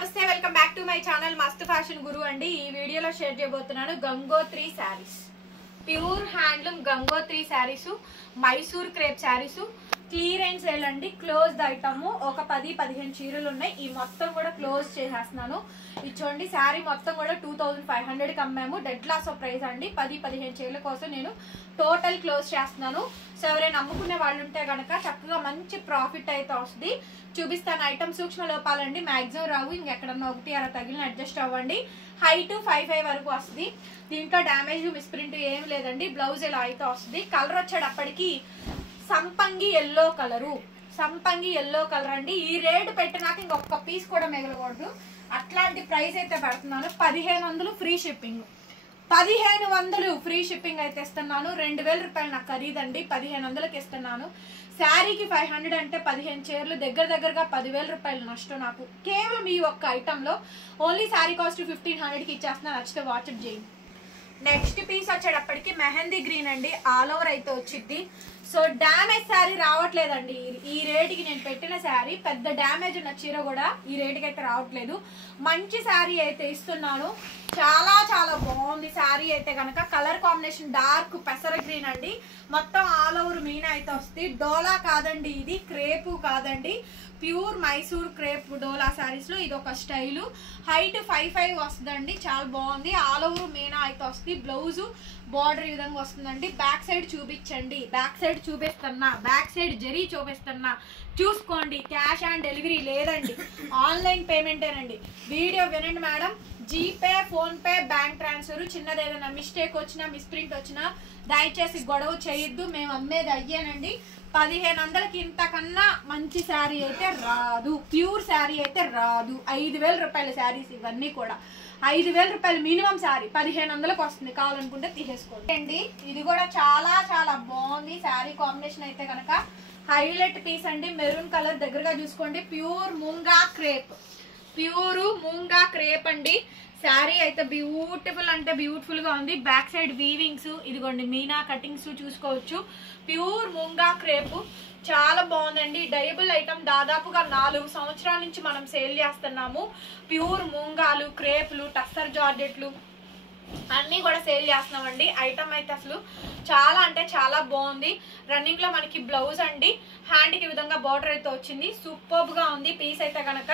నమస్తే welcome back to my channel మస్త్ fashion గురు అండి. ఈ వీడియోలో షేర్ చేయబోతున్నాను Gangotri saris, pure handloom Gangotri saris, Mysore crepe saris, clearance sale అండి. క్లోజ్డ్ ఐటమ్ ఒక 10-15 చీరలు ఉన్నాయి. ఈ మొత్తం కూడా క్లోజ్ చేసేస్తున్నాను. ఇది చూడండి, శారీ మొత్తం కూడా 2500కి అమ్మాము. డెడ్ లాస్ ఆఫ్ ప్రైస్ అండి. 10-15 చీరల కోసం నేను టోటల్ క్లోజ్ చేస్తున్నాను. సో ఎవరైనా అమ్ముకునే వాళ్ళు ఉంటే కనుక చక్కగా మంచి ప్రాఫిట్ అయితే వస్తుంది. చూపిస్తాను. ఐటమ్ సూక్ష్మ లోపాలండి, మ్యాక్సిమం రావు. ఇంకెక్కడన్నా ఒకటి అలా తగిలిన అడ్జస్ట్ అవ్వండి. హైట్ 5'5" వరకు వస్తుంది. దీంట్లో డ్యామేజ్ మిస్ప్రింట్ ఏం లేదండి. బ్లౌజ్ ఇలా అయితే వస్తుంది. కలర్ వచ్చేటప్పటికి సంపంగి ఎల్లో కలరు, సంపంగి ఎల్లో కలర్ అండి. ఈ రేటు పెట్టినాక ఇంకొక పీస్ కూడా మిగలకూడదు. అట్లాంటి ప్రైస్ అయితే పెడుతున్నాను. 1500 ఫ్రీ షిప్పింగ్. 1500 ఫ్రీ షిప్పింగ్ అయితే ఇస్తున్నాను. 2000 రూపాయలు నాకు ఖరీదండి. 1500కి ఇస్తున్నాను. శారీకి 500 అంటే 15 చీరలు, దగ్గరగా 10,000 రూపాయలు నష్టం నాకు కేవలం ఈ ఒక్క ఐటెంలో. ఓన్లీ శారీ కాస్ట్ 1500కి ఇచ్చేస్తున్నాను. నచ్చితే వాట్సాప్ చేయండి. నెక్స్ట్ పీస్ వచ్చేటప్పటికి మెహందీ గ్రీన్ అండి. ఆల్ ఓవర్ అయితే వచ్చింది. సో డ్యామేజ్ శారీ రావట్లేదండి. ఈ రేటుకి నేను పెట్టిన శారీ పెద్ద డ్యామేజ్ ఉన్న చీర కూడా ఈ రేటుకి అయితే రావట్లేదు. మంచి శారీ అయితే ఇస్తున్నాను. చాలా చాలా బాగుంది శారీ అయితే కనుక. కలర్ కాంబినేషన్ డార్క్ పెసర గ్రీన్ అండి. మొత్తం ఆల్ ఓవర్ మీనా అయితే వస్తుంది. డోలా కాదండి, ఇది క్రేపు కాదండి, ప్యూర్ మైసూర్ క్రేప్ డోలా శారీస్ లో ఇది ఒక స్టైలు. హైట్ 5'5" వస్తుందండి. చాలా బాగుంది. ఆల్ ఓవర్ మీనా అయితే వస్తుంది. బ్లౌజ్ బార్డర్ ఈ విధంగా వస్తుందండి. బ్యాక్ సైడ్ చూపించండి, బ్యాక్ సైడ్ చూపిస్తున్నా, బ్యాక్ సైడ్ జరీ చూపిస్తున్నా, చూసుకోండి. క్యాష్ ఆన్ డెలివరీ లేదండి, ఆన్లైన్ పేమెంటేనండి. వీడియో వినండి madam. GPay, phone pay, bank transfer. చిన్నది ఏదైనా మిస్టేక్ వచ్చినా మిస్ప్రింట్ వచ్చినా దయచేసి గొడవ చేయొద్దు. మేము అమ్మేది అయ్యానండి. 1500కి ఇంతకన్నా మంచి శారీ అయితే రాదు. ప్యూర్ శారీ అయితే రాదు. 5000 రూపాయల శారీస్ ఇవన్నీ కూడా. 5000 రూపాయలు మినిమం శారీ 1500కి వస్తుంది. కావాలనుకుంటే తీసేసుకోండి అండి. ఇది కూడా చాలా చాలా బాగుంది. శారీ కాంబినేషన్ అయితే కనుక హైలైట్ పీస్ అండి. మెరూన్ కలర్ దగ్గరగా చూసుకోండి. ప్యూర్ మూంగా క్రేప్, ప్యూర్ మూంగా క్రేప్ అండి. శారీ అయితే బ్యూటిఫుల్ అంటే బ్యూటిఫుల్ గా ఉంది. బ్యాక్ సైడ్ వీవింగ్స్ ఇదిగోండి, మీనా కటింగ్స్ చూసుకోవచ్చు. ప్యూర్ మూంగా క్రేప్ చాలా బాగుందండి. డయబుల్ ఐటమ్. దాదాపుగా 4 సంవత్సరాల నుంచి మనం సేల్ చేస్తున్నాము. ప్యూర్ మూంగాలు, క్రేప్లు, టస్సర్ జార్జెట్లు అన్నీ కూడా సేల్ చేస్తున్నామండి. ఐటమ్ అయితే అసలు చాలా అంటే చాలా బాగుంది. రన్నింగ్ లో మనకి బ్లౌజ్ అండి. హ్యాండ్ కి విధంగా బార్డర్ అయితే వచ్చింది. సూపర్బ్ గా ఉంది పీస్ అయితే కనుక.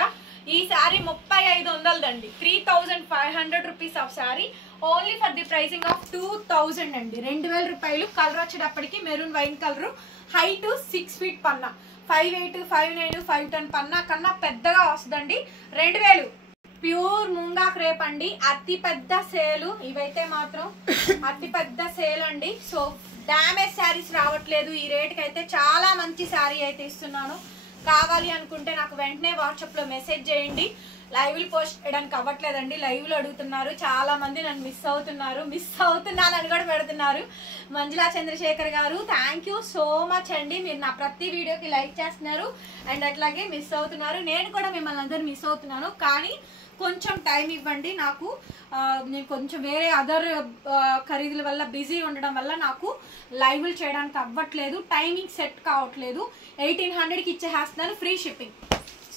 ఈ శారీ 3500 అండి. 3500 rupees of sari only for the pricing of 2000 అండి. 2000 రూపాయలు. కలర్ వచ్చేటప్పటికి maroon wine colour. Height 6 feet పన్నా, 5'8", 5'9", 5'10" పన్నా కన్నా పెద్దగా వస్తుందండి. 2000. ప్యూర్ ముంగా క్రేప్ అండి. అతి పెద్ద సేలు ఇవైతే మాత్రం అతి పెద్ద సేల్ అండి. సో డ్యామేజ్ శారీస్ రావట్లేదు. ఈ రేట్కి అయితే చాలా మంచి శారీ అయితే ఇస్తున్నాను. కావాలి అనుకుంటే నాకు వెంటనే వాట్సాప్ లో మెసేజ్ చేయండి. లైవ్ పోస్ట్ చేయడానికి అవ్వట్లేదండి. లైవ్ లో అడుగుతున్నారు చాలా మంది. నన్ను మిస్ అవుతున్నానని కూడా పెడుతున్నారు. మంజులా చంద్రశేఖర్ గారు, థ్యాంక్ యూ సో మచ్ అండి. మీరు నా ప్రతి వీడియోకి లైక్ చేస్తున్నారు అండ్ అట్లాగే మిస్ అవుతున్నారు. నేను కూడా మిమ్మల్ని అందరూ మిస్ అవుతున్నాను. కానీ కొంచెం టైం ఇవ్వండి నాకు. నేను కొంచెం వేరే అదర్ ఖరీదుల వల్ల బిజీ ఉండడం వల్ల నాకు లైవ్లు చేయడానికి అవ్వట్లేదు. టైమింగ్ సెట్ కావట్లేదు. 1800కి ఇచ్చేస్తున్నాను free shipping.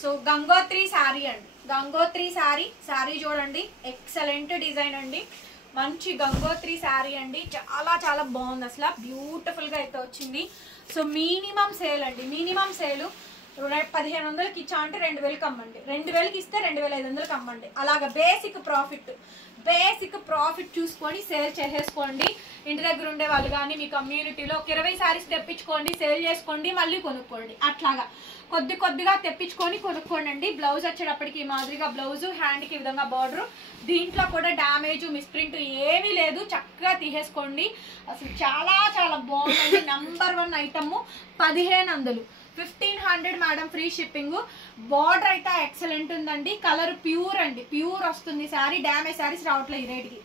So Gangotri sari అండి. గంగోత్రి శారీ చూడండి. ఎక్సలెంట్ డిజైన్ అండి. మంచి గంగోత్రి శారీ అండి. చాలా చాలా బాగుంది. అసలు బ్యూటిఫుల్ గా అయితే వచ్చింది. సో మినిమం సేల్ అండి. మినిమం సేలు 1500కి ఇచ్చా అంటే 2000కి అమ్మండి. 2000కి ఇస్తే 2500కి అమ్మండి. అలాగా బేసిక్ ప్రాఫిట్ చూసుకొని సేల్ చేసేసుకోండి. ఇంటి దగ్గర ఉండే వాళ్ళు కానీ మీ కమ్యూనిటీలో ఒక 20 శారీస్ తెప్పించుకోండి, సేల్ చేసుకోండి, మళ్ళీ కొనుక్కోండి. అట్లాగా కొద్దిగా తెప్పించుకొని కొనుక్కోండి. బ్లౌజ్ వచ్చేటప్పటికి మాదిరిగా బ్లౌజ్, హ్యాండ్ కి విధంగా బార్డర్. దీంట్లో కూడా డ్యామేజ్ మిస్ప్రింట్ ఏమీ లేదు. చక్కగా తీసేసుకోండి. అసలు చాలా చాలా బాగుందండి. Number 1 item. 1500, 1500 madam free shipping. Border అయితే ఎక్సలెంట్ ఉందండి. కలర్ ప్యూర్ అండి, ప్యూర్ వస్తుంది శారీ. డ్యామేజ్ శారీస్ రావట్లేదు ఈ రేట్కి.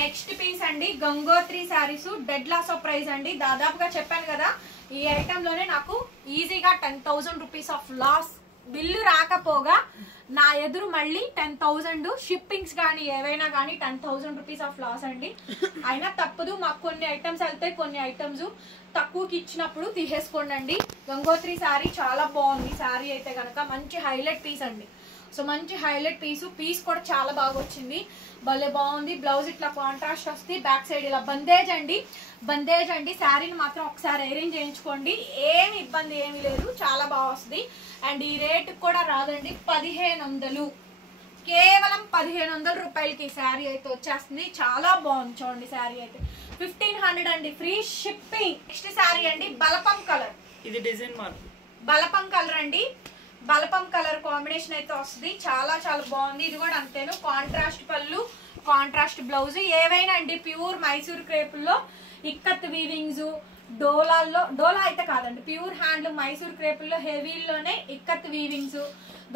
నెక్స్ట్ పీస్ అండి Gangotri saris. Dead loss of price అండి. దాదాపుగా చెప్పాను కదా, ఈ ఐటమ్ లోనే నాకు ఈజీగా 10,000 రూపీస్ ఆఫ్ లాస్. బిల్లు రాకపోగా నా ఎదురు మళ్ళీ 10,000 షిప్పింగ్స్ కానీ ఏవైనా కానీ 10,000 రూపీస్ ఆఫ్ లాస్ అండి. అయినా తప్పదు. మాకు కొన్ని ఐటమ్స్ వెళ్తాయి, కొన్ని ఐటమ్స్ తక్కువకి ఇచ్చినప్పుడు తీసేసుకోండి అండి. గంగోత్రి శారీ చాలా బాగుంది. శారీ అయితే కనుక మంచి హైలైట్ పీస్ అండి. సో మంచి హైలైట్ పీస్ కూడా చాలా బాగా వచ్చింది, భలే బాగుంది. బ్లౌజ్ ఇట్లా కాంట్రాస్ట్ వస్తుంది, బ్యాక్ సైడ్ ఇలా బందేజ్ అండి. శారీని మాత్రం ఒకసారి ఐరన్ చేయించుకోండి, ఏమి ఇబ్బంది ఏమి లేదు, చాలా బాగా వస్తుంది. అండ్ ఈ రేట్ కూడా రాదండి, 1500, కేవలం 1500 రూపాయలకి శారీ అయితే వచ్చేస్తుంది. చాలా బాగుంది చూడండి శారీ అయితే. 1500 అండి, ఫ్రీ షిప్పింగ్. నెక్స్ట్ శారీ అండి బలపం కలర్, ఇది డిజైన్ మార్పు బలపం కలర్ అండి. బలపం కలర్ కాంబినేషన్ అయితే వస్తుంది, చాలా చాలా బాగుంది. ఇది కూడా అంతేను, కాంట్రాస్ట్ పళ్ళు, కాంట్రాస్ట్ బ్లౌజ్. ఏవైనా అండి ప్యూర్ మైసూర్ క్రేపుల్లో ఇక్కత్ వీవింగ్స్, డోలా అయితే కాదండి, ప్యూర్ హ్యాండ్ మైసూర్ క్రేపుల్లో హెవీలోనే ikat weavings,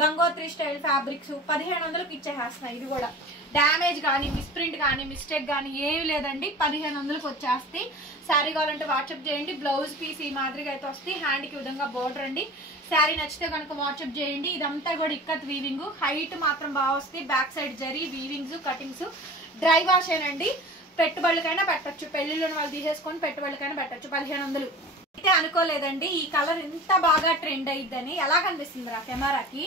Gangotri style fabrics 1500కి ఇచ్చేస్తున్నాయి. ఇది కూడా డ్యామేజ్ కానీ మిస్ప్రింట్ కానీ మిస్టేక్ కానీ ఏమి లేదండి, 1500కి వచ్చేస్తాయి. శారీ కావాలంటే వాట్సాప్ చేయండి. బ్లౌజ్ పీస్ ఈ మాదిరిగా అయితే వస్తుంది, హ్యాండ్కి విధంగా బోర్డర్ అండి. శారీ నచ్చితే కనుక వాట్సాప్ చేయండి. ఇదంతా కూడా ఇక్కత్ వీవింగ్, హైట్ మాత్రం బాగా వస్తుంది. Back side zari weavings cuttings, dry wash ఏనండి. పెట్టుబడులకైనా పెట్టచ్చు, పెళ్లిలోని వాళ్ళు తీసేసుకొని పెట్టుబడులకైనా పెట్టచ్చు. 1500 అయితే అనుకోలేదండి ఈ కలర్ ఇంత బాగా ట్రెండ్ అయిద్దని. ఎలా కనిపిస్తుంది రా కెమెరాకి,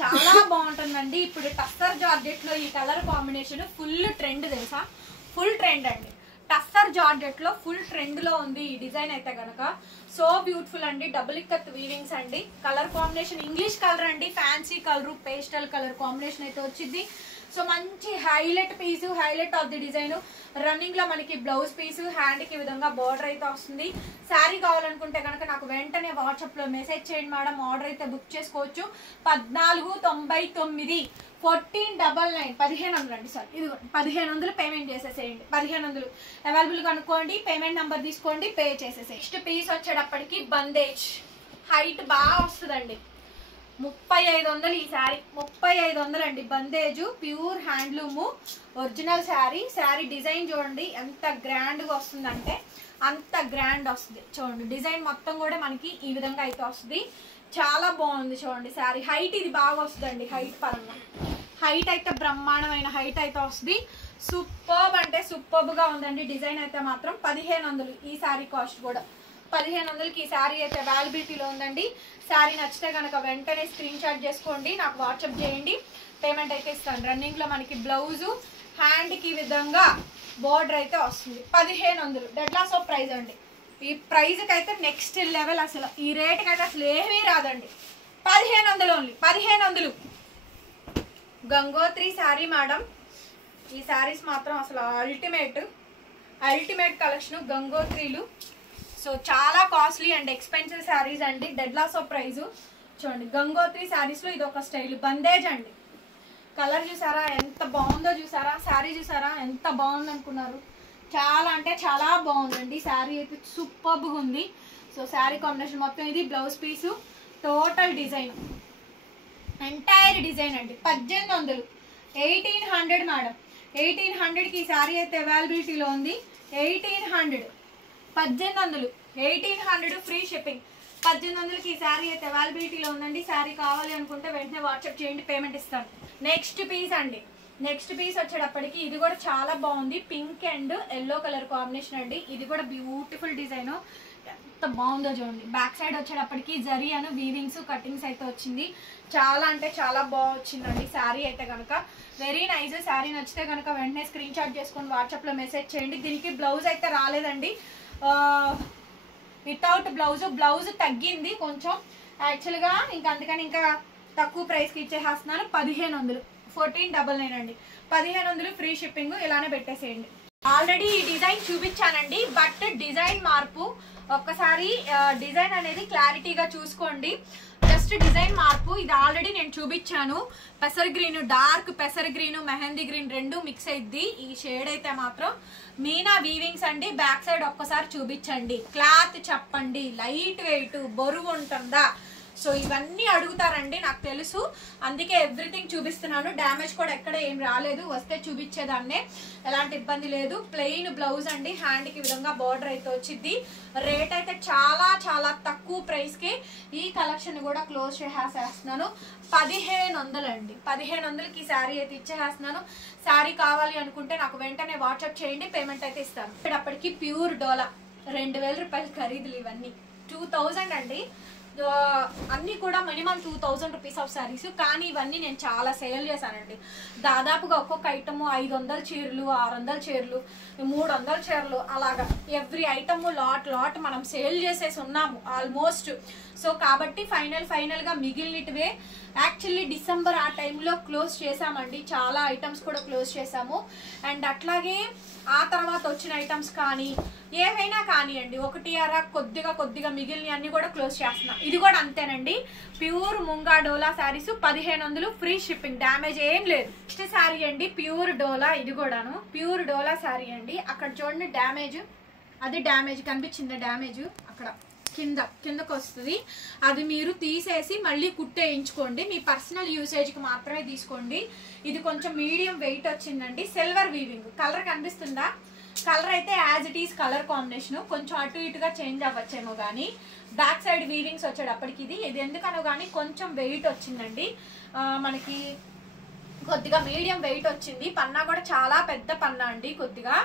చాలా బాగుంటుందండి. ఇప్పుడు టస్సర్ జార్జెట్ లో ఈ కలర్ కాంబినేషన్ ఫుల్ ట్రెండ్ తెలుసా, ఫుల్ ట్రెండ్ అండి. టస్సర్ జార్జెట్ లో ఫుల్ ట్రెండ్ లో ఉంది ఈ డిజైన్ అయితే గనక. సో బ్యూటిఫుల్ అండి, డబుల్ ఇక్కత్ వీవింగ్స్ అండి. కలర్ కాంబినేషన్ ఇంగ్లీష్ కలర్ అండి, fancy colour pastel colour combination అయితే వచ్చింది. సో మంచి highlight piece, highlight of the design. Running లో మనకి బ్లౌజ్ పీసు, హ్యాండ్ కి విధంగా బార్డర్ అయితే వస్తుంది. శారీ కావాలనుకుంటే కనుక నాకు వెంటనే వాట్సాప్ లో మెసేజ్ చేయండి మేడం, ఆర్డర్ అయితే బుక్ చేసుకోవచ్చు. 1499, 1499, 1500 అండి. సార్ ఇది 1500 పేమెంట్ చేసేసేయండి. 1500 అవైలబుల్ కనుక్కోండి, పేమెంట్ నెంబర్ తీసుకోండి, పే చేసేసేయండి. నెక్స్ట్ పీస్ వచ్చేటప్పటికి బందేజ్, హైట్ బాగా వస్తుందండి. 3500 ఈ శారీ, 3500 అండి. Bandhej pure handloom original sari. Sari design చూడండి ఎంత గ్రాండ్ గా వస్తుందంటే అంత గ్రాండ్ వస్తుంది. చూడండి డిజైన్ మొత్తం కూడా మనకి ఈ విధంగా అయితే వస్తుంది, చాలా బాగుంది చూడండి శారీ. హైట్ ఇది బాగా వస్తుందండి, హైట్ పరంగా హైట్ అయితే బ్రహ్మాండమైన హైట్ అయితే వస్తుంది. సూపర్బ్ అంటే సూపర్బ్ గా ఉందండి డిజైన్ అయితే మాత్రం. 1500 ఈ శారీ కాస్ట్ కూడా. 1500కి ఈ శారీ అయితే అవైలబిలిటీలో ఉందండి. శారీ నచ్చితే కనుక వెంటనే స్క్రీన్ షాట్ చేసుకోండి, నాకు వాట్సాప్ చేయండి, పేమెంట్ అయితే ఇస్తాను. రన్నింగ్ లో మనకి బ్లౌజు, హ్యాండ్ కి విధంగా బోర్డర్ అయితే వస్తుంది. 1500 డెడ్ లాస్ ఆఫ్ ప్రైస్ అండి. ఈ ప్రైజ్ కి అయితే నెక్స్ట్ లెవెల్, అసలు ఈ రేట్ కి అయితే అసలు ఏమీ రాదండి. 1500 ఓన్లీ, 1500. గంగోత్రి శారీ మేడం, ఈ శారీస్ మాత్రం అసలు అల్టిమేట్ కలెక్షన్ గంగోత్రిలు. సో చాలా కాస్ట్లీ అండ్ ఎక్స్పెన్సివ్ శారీస్ అండి, డెడ్ లాస్ ఆఫ్ ప్రైజ్. చూడండి గంగోత్రి శారీస్ లో ఇది ఒక స్టైల్ బందేజ్ అండి. కలర్ చూసారా ఎంత బాగుందో, చూసారా శారీ చూసారా ఎంత బాగుంది అనుకున్నారు. చాలా అంటే చాలా బాగుందండి శారీ అయితే, సూపర్గా ఉంది. సో శారీ కాంబినేషన్ మొత్తం ఇది, blouse piece, total design, entire design అండి. 1800, 1800 మేడం. 1800కి ఈ శారీ అయితే అవైలబిలిటీలో ఉంది. 1800, 1800 ఫ్రీ షిప్పింగ్. 1800కి ఈ శారీ అయితే అవైలబిలిటీలో ఉందండి. శారీ కావాలి అనుకుంటే వెంటనే వాట్సాప్ చేయండి, పేమెంట్ ఇస్తాను. నెక్స్ట్ పీస్ అండి, నెక్స్ట్ పీస్ వచ్చేటప్పటికి ఇది కూడా చాలా బాగుంది, pink and yellow colour combination అండి. ఇది కూడా బ్యూటిఫుల్ డిజైన్, ఎంత బాగుందో చూడండి. బ్యాక్ సైడ్ వచ్చేటప్పటికి జరీ అని వీవింగ్స్ కటింగ్స్ అయితే వచ్చింది, చాలా అంటే చాలా బాగా వచ్చిందండి శారీ అయితే కనుక. Very nice. శారీ నచ్చితే కనుక వెంటనే స్క్రీన్ షాట్ చేసుకొని వాట్సాప్ లో మెసేజ్ చేయండి. దీనికి బ్లౌజ్ అయితే రాలేదండి, వితౌట్ బ్లౌజ్ తగ్గింది కొంచెం యాక్చువల్గా, ఇంకా అందుకని ఇంకా తక్కువ ప్రైస్కి ఇచ్చేస్తున్నాను. 1500, 1499 అండి. 1500 ఫ్రీ షిప్పింగ్, ఇలానే పెట్టేసేయండి. ఆల్రెడీ ఈ డిజైన్ చూపించానండి, బట్ డిజైన్ మార్పు, ఒక్కసారి డిజైన్ అనేది క్లారిటీగా చూసుకోండి. జస్ట్ డిజైన్ మార్పు, ఇది ఆల్రెడీ నేను చూపించాను. పెసర్ గ్రీన్, డార్క్ పెసర్ గ్రీన్, మెహందీ గ్రీన్ రెండు మిక్స్ అయింది. ఈ షేడ్ అయితే మాత్రం మీనా వీవింగ్స్ అండి. బ్యాక్ సైడ్ ఒక్కసారి చూపించండి, క్లాత్ చెప్పండి, లైట్ వెయిట్, బరువు ఉంటుందా. సో ఇవన్నీ అడుగుతారండి, నాకు తెలుసు, అందుకే ఎవ్రీథింగ్ చూపిస్తున్నాను. డ్యామేజ్ కూడా ఎక్కడ ఏం రాలేదు, వస్తే చూపించేదాన్నే, ఎలాంటి ఇబ్బంది లేదు. ప్లెయిన్ బ్లౌజ్ అండి, హ్యాండ్ కి విధంగా బార్డర్ అయితే వచ్చింది. రేట్ అయితే చాలా చాలా తక్కువ ప్రైస్ కి ఈ కలెక్షన్ కూడా క్లోజ్ చేసేస్తున్నాను. 1500 అండి. 1500కి ఈ శారీ అయితే ఇచ్చేస్తున్నాను. శారీ కావాలి అనుకుంటే నాకు వెంటనే వాట్సాప్ చేయండి, పేమెంట్ అయితే ఇస్తాను. అప్పటికి ప్యూర్ డోలా 2000 రూపాయలు ఖరీదులు, ఇవన్నీ 2000 అండి. అన్నీ కూడా మినిమం 2000 రూపీస్ ఆఫ్ శారీస్. కానీ ఇవన్నీ నేను చాలా సేల్ చేశానండి. దాదాపుగా ఒక్కొక్క ఐటమ్ 500 చీరలు, 600 చీరలు, 300 చీరలు, అలాగా ఎవ్రీ ఐటమ్ లాట్ మనం సేల్ చేసేసి ఉన్నాము ఆల్మోస్ట్. సో కాబట్టి ఫైనల్గా మిగిలినటివే యాక్చువల్లీ డిసెంబర్ ఆ టైంలో క్లోజ్ చేసామండి. చాలా ఐటమ్స్ కూడా క్లోజ్ చేసాము. అండ్ అట్లాగే ఆ తర్వాత వచ్చిన ఐటమ్స్ కానీ ఏవైనా కానివ్వండి, ఒకటి అరా కొద్దిగా మిగిలిన అన్ని కూడా క్లోజ్ చేస్తున్నాం. ఇది కూడా అంతేనండి. ప్యూర్ ముంగా డోలా శారీస్ 1500 ఫ్రీ షిప్పింగ్, డ్యామేజ్ ఏం లేదు. నెక్స్ట్ శారీ అండి ప్యూర్ డోలా. ఇది కూడాను ప్యూర్ డోలా శారీ అండి. అక్కడ చూడండి డ్యామేజ్, అది డ్యామేజ్ కనిపించింది. డ్యామేజ్ అక్కడ కిందకు వస్తుంది. అది మీరు తీసేసి మళ్ళీ కుట్టేయించుకోండి. మీ పర్సనల్ యూసేజ్కి మాత్రమే తీసుకోండి. ఇది కొంచెం మీడియం వెయిట్ వచ్చిందండి. Silver weaving. కలర్ కనిపిస్తుందా? కలర్ అయితే as it is colour combination, కొంచెం అటు ఇటుగా చేంజ్ అవ్వచ్చేమో కానీ బ్యాక్ సైడ్ వీవింగ్స్ వచ్చేటప్పటికి ఇది ఎందుకనో కానీ కొంచెం వెయిట్ వచ్చిందండి. మనకి కొద్దిగా మీడియం వెయిట్ వచ్చింది. పన్నా కూడా చాలా పెద్ద పన్నా అండి కొద్దిగా.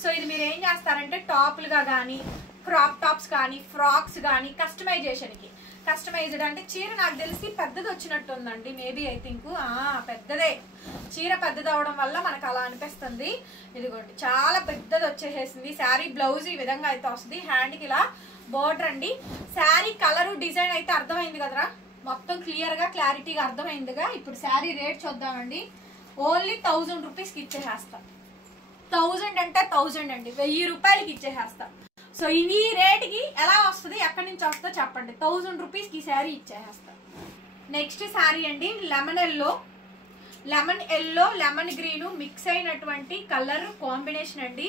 సో ఇది మీరు ఏం చేస్తారంటే టాప్లుగా కానీ, క్రాప్ టాప్స్ కానీ, ఫ్రాక్స్ కానీ కస్టమైజేషన్కి. కస్టమైజ్డ్ అంటే చీర నాకు తెలిసి పెద్దది వచ్చినట్టు ఉందండి. మేబీ ఐ థింక్ పెద్దదే. చీర పెద్దది అవడం వల్ల మనకు అలా అనిపిస్తుంది. ఇదిగోండి చాలా పెద్దది వచ్చేసేసింది. శారీ బ్లౌజ్ ఈ విధంగా అయితే వస్తుంది. హ్యాండ్కి ఇలా బోర్డర్ అండి. శారీ కలరు డిజైన్ అయితే అర్థమైంది కదరా, మొత్తం క్లియర్గా క్లారిటీగా అర్థమైందిగా. ఇప్పుడు శారీ రేట్ చూద్దామండి. ఓన్లీ 1000 రూపీస్కి ఇచ్చేసేస్తా. 1000 అంటే 1000 అండి, 1000 రూపాయలకి ఇచ్చేసేస్తా. సో ఈ రేట్కి ఎలా వస్తుంది, ఎక్కడి నుంచి వస్తుందో చెప్పండి. 1000 రూపీస్కి ఈ శారీ ఇచ్చేసేస్తా. నెక్స్ట్ శారీ అండి lemon yellow, lemon green mix అయినటువంటి కలర్ కాంబినేషన్ అండి.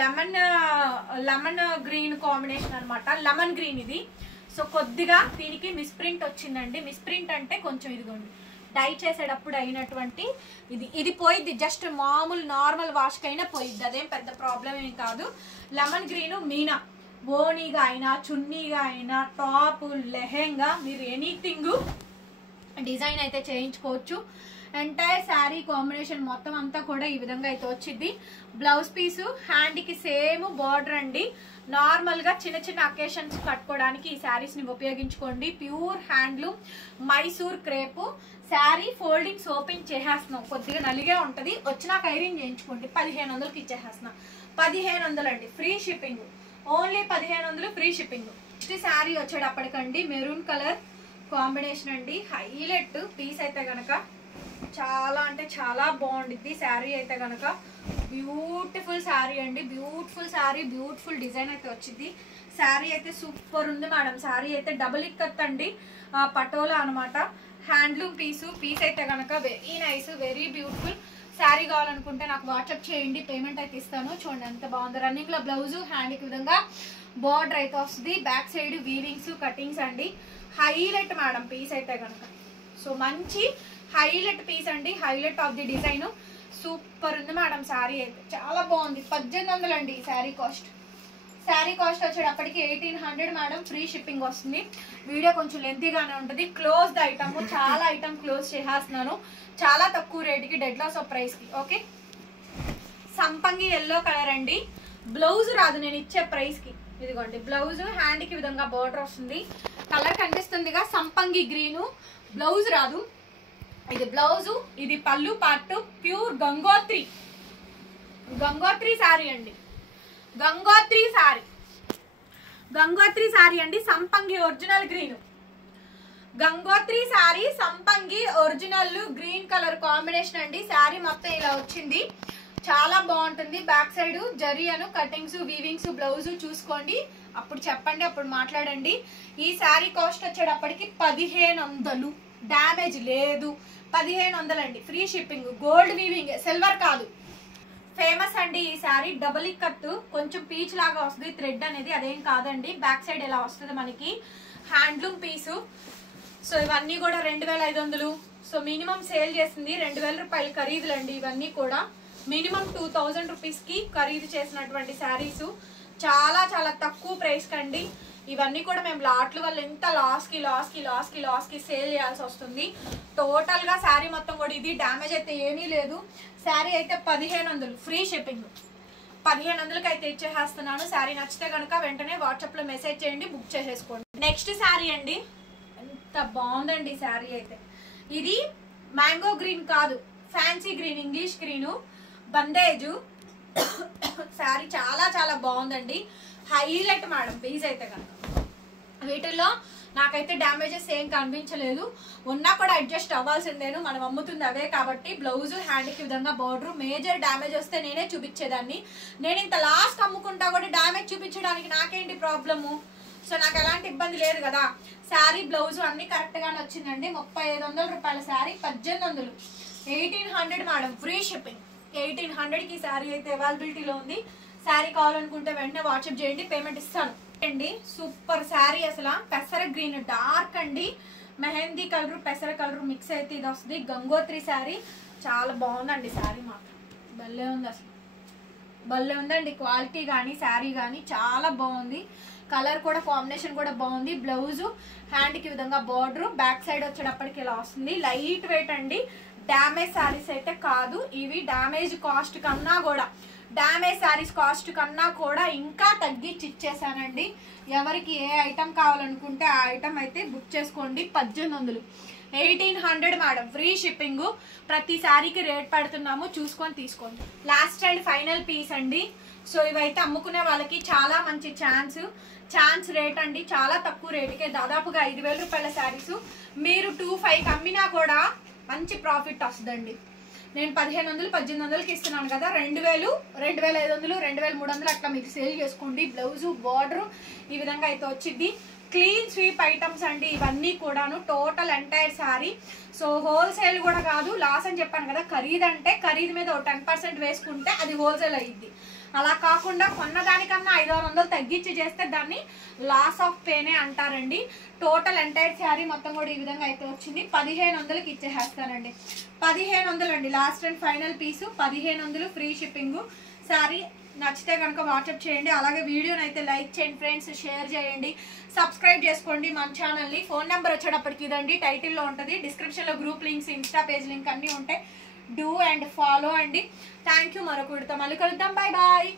లెమన్ గ్రీన్ కాంబినేషన్ అనమాట. లెమన్ గ్రీన్ ఇది. సో కొద్దిగా దీనికి మిస్ప్రింట్ వచ్చిందండి. మిస్ప్రింట్ అంటే కొంచెం ఇదిగోండి డై చేసేటప్పుడు అయినటువంటి ఇది పోయిద్ది. జస్ట్ మామూలు నార్మల్ వాష్కి అయినా పోయిద్ది, అదేం పెద్ద ప్రాబ్లం ఏం కాదు. లెమన్ గ్రీన్ మీనా బోనీగా అయినా, చున్నీగా అయినా, టాప్, లెహెంగా, మీరు ఎనీథింగ్ డిజైన్ అయితే చేయించుకోవచ్చు. ఎంటైర్ శారీ కాంబినేషన్ మొత్తం అంతా కూడా ఈ విధంగా అయితే వచ్చింది. బ్లౌజ్ పీసు హ్యాండ్కి సేమ్ బార్డర్ అండి. నార్మల్గా చిన్న అకేషన్స్ కట్టుకోవడానికి ఈ శారీస్ని ఉపయోగించుకోండి. Pure handloom Mysore crepe sari. Foldings open చేసేస్తున్నాం, కొద్దిగా నలిగే ఉంటుంది. వచ్చినాక ఐరన్ చేయించుకోండి. 1500కి ఇచ్చేసేస్తున్నాం. 1500 అండి, free shipping. Only 1500 free shipping. Next sari వచ్చేటప్పటికండి మెరూన్ కలర్ కాంబినేషన్ అండి. హైలైట్ పీస్ అయితే కనుక చాలా అంటే చాలా బాగుండిద్ది. శారీ అయితే కనుక బ్యూటిఫుల్ శారీ అండి. బ్యూటిఫుల్ శారీ, బ్యూటిఫుల్ డిజైన్ అయితే వచ్చింది. శారీ అయితే సూపర్ ఉంది మేడం. శారీ అయితే డబుల్ ఇక్కత్ అండి, పటోలా అనమాట. హ్యాండ్లూమ్ పీస్ అయితే కనుక very nice, very beautiful. Sari కావాలనుకుంటే నాకు వాట్సాప్ చేయండి, పేమెంట్ అయితే ఇస్తాను. చూడండి ఎంత బాగుంది. రన్నింగ్లో బ్లౌజు, హ్యాండ్కి విధంగా బార్డర్ అయితే వస్తుంది. బ్యాక్ సైడ్ వీవింగ్స్, కటింగ్స్ అండి. హైలైట్ మేడం పీస్ అయితే కనుక. సో మంచి హైలైట్ పీస్ అండి, highlight of the design. Super ఉంది మేడం. శారీ అయితే చాలా బాగుంది. 1800 అండి ఈ శారీ కాస్ట్. శారీ కాస్ట్ వచ్చేటప్పటికి 1800 మేడం. ఫ్రీ షిప్పింగ్ వస్తుంది. వీడియో కొంచెం లెంతీగానే ఉంటుంది. క్లోజ్ ద ఐటమ్, చాలా ఐటమ్ క్లోజ్ చేసేస్తున్నాను చాలా తక్కువ రేటుకి, డెడ్ లాస్ ఆఫ్ ప్రైస్కి. ఓకే, సంపంగి ఎల్లో కలర్ అండి. బ్లౌజ్ రాదు నేను ఇచ్చే ప్రైస్కి. ఇదిగోండి బ్లౌజ్, హ్యాండ్కి విధంగా బార్డర్ వస్తుంది. కలర్ కనిపిస్తుందిగా, సంపంగి గ్రీను. బ్లౌజ్ రాదు. ఇది బ్లౌజు, ఇది పళ్ళు పార్ట్. ప్యూర్ గంగోత్రి శారీ అండి. గంగోత్రి శారీ అండి. సంపంగి ఒరిజినల్ గ్రీన్. గంగోత్రి శారీ సంపంగి ఒరిజినల్ గ్రీన్ కలర్ కాంబినేషన్ అండి. శారీ మొత్తం ఇలా వచ్చింది, చాలా బాగుంటుంది. బ్యాక్ సైడ్ జరీ అను కటింగ్స్, వీవింగ్స్, బ్లౌజ్ చూసుకోండి. అప్పుడు చెప్పండి, అప్పుడు మాట్లాడండి. ఈ శారీ కాస్ట్ వచ్చేటప్పటికి 1500, డ్యామేజ్ లేదు. 1500 అండి, free shipping. Gold weaving, silver కాదు. ఫేమస్ అండి ఈ శారీ. డబుల్ ఇక్కత్, కొంచెం పీచ్ లాగా వస్తుంది థ్రెడ్ అనేది, అదేం కాదండి. బ్యాక్ సైడ్ ఎలా వస్తుంది మనకి. హ్యాండ్లూమ్ పీసు. సో ఇవన్నీ కూడా 2500. సో మినిమం సేల్ చేసింది 2000 రూపాయలు ఖరీదులండి. ఇవన్నీ కూడా మినిమం 2000 రూపీస్కి ఖరీదు చేసినటువంటి శారీస్. చాలా చాలా తక్కువ ప్రైస్ కండి. ఇవన్నీ కూడా మేము లాట్ల వల్ల ఎంత లాస్కి సేల్ చేయాల్సి వస్తుంది. టోటల్గా శారీ మొత్తం కూడా ఇది. డ్యామేజ్ అయితే ఏమీ లేదు. శారీ అయితే 1500 ఫ్రీ షిప్పింగ్. 1500కి అయితే ఇచ్చేసేస్తున్నాను. శారీ నచ్చితే కనుక వెంటనే వాట్సాప్లో మెసేజ్ చేయండి, బుక్ చేసేసుకోండి. నెక్స్ట్ శారీ అండి బాగుందండి శారీ అయితే. ఇది మ్యాంగో గ్రీన్ కాదు, fancy green, English green, bandhej sari చాలా చాలా బాగుందండి. హైలైట్ మేడం పీస్ అయితే కనుక. వీటిల్లో నాకైతే డ్యామేజెస్ ఏం కనిపించలేదు. ఉన్నా కూడా అడ్జస్ట్ అవ్వాల్సిందేను, మనం అమ్ముతుంది అవే కాబట్టి. బ్లౌజ్ హ్యాండ్కి విధంగా బార్డర్. మేజర్ డ్యామేజ్ వస్తే నేనే చూపించేదాన్ని. నేను ఇంత లాస్ట్ అమ్ముకుంటా కూడా డ్యామేజ్ చూపించడానికి నాకేంటి ప్రాబ్లము? సో నాకు ఎలాంటి ఇబ్బంది లేదు కదా. శారీ బ్లౌజ్ అన్ని కరెక్ట్ గానే వచ్చిందండి. 3500 రూపాయల శారీ, 1800, 1800 మేడం, ఫ్రీ షిప్పింగ్. 1800కి శారీ అయితే అవైలబిలిటీలో ఉంది. శారీ కావాలనుకుంటే వెంటనే వాట్సాప్ చేయండి, పేమెంట్ ఇస్తాను అండి. సూపర్ శారీ అసలు. పెసర గ్రీన్ డార్క్ అండి, మెహందీ కలర్ పెసర కలర్ మిక్స్ అయితే ఇది వస్తుంది. గంగోత్రి శారీ చాలా బాగుందండి. శారీ మాత్రం భలే ఉంది, అసలు భలే ఉందండి. క్వాలిటీ కానీ శారీ కానీ చాలా బాగుంది. కలర్ కూడా కాంబినేషన్ కూడా బాగుంది. బ్లౌజ్ హ్యాండ్కి విధంగా బార్డర్, బ్యాక్ సైడ్ వచ్చేటప్పటికి ఇలా వస్తుంది. లైట్ వెయిట్ అండి. డ్యామేజ్ శారీస్ అయితే కాదు ఇవి. డ్యామేజ్ కాస్ట్ కన్నా కూడా, డ్యామేజ్ శారీస్ కాస్ట్ కన్నా కూడా ఇంకా తగ్గించి ఇచ్చేసానండి. ఎవరికి ఏ ఐటమ్ కావాలనుకుంటే ఆ ఐటమ్ అయితే బుక్ చేసుకోండి. 1800, 1800 మేడం, ఫ్రీ షిప్పింగ్. ప్రతి శారీకి రేట్ పెడుతున్నాము, చూసుకొని తీసుకోండి. లాస్ట్ అండ్ ఫైనల్ పీస్ అండి. సో ఇవైతే అమ్ముకునే వాళ్ళకి చాలా మంచి ఛాన్స్ రేట్ అండి. చాలా తక్కువ రేటుకే, దాదాపుగా 5000 రూపాయల శారీస్ మీరు 2500 అమ్మినా కూడా మంచి ప్రాఫిట్ వస్తుందండి. నేను 1500, 1800కి ఇస్తున్నాను కదా. 2000, 2500, 2300 అట్లా మీరు సేల్ చేసుకోండి. బ్లౌజ్ బార్డర్ ఈ విధంగా అయితే వచ్చింది. క్లీన్ స్వీప్ ఐటమ్స్ అండి ఇవన్నీ కూడాను. Total entire sari. So wholesale కూడా కాదు, లాస్ అని చెప్పాను కదా. ఖరీదంటే ఖరీదు మీద 10% వేసుకుంటే అది హోల్సేల్ అయ్యిద్ది. అలా కాకుండా కొన్నదానికన్నా 500 తగ్గించి చేస్తే దాన్ని లాస్ ఆఫ్ పేనే అంటారండి. టోటల్ ఎంటైర్ శారీ మొత్తం కూడా ఈ విధంగా అయితే వచ్చింది. 1500కి ఇచ్చేసేస్తానండి. 1500 అండి last and final piece. 1500 free shipping. Sari నచ్చితే కనుక వాట్సాప్ చేయండి. అలాగే వీడియోని అయితే లైక్ చేయండి ఫ్రెండ్స్, షేర్ చేయండి, సబ్స్క్రైబ్ చేసుకోండి మన ఛానల్ని. ఫోన్ నెంబర్ వచ్చేటప్పటికి ఇదండి, టైటిల్లో ఉంటుంది. డిస్క్రిప్షన్లో group links, insta page link అన్నీ ఉంటాయి. డూ అండ్ ఫాలో అండి. Thank you. మరొక విడత మళ్ళీ కలుద్దాం. Bye bye.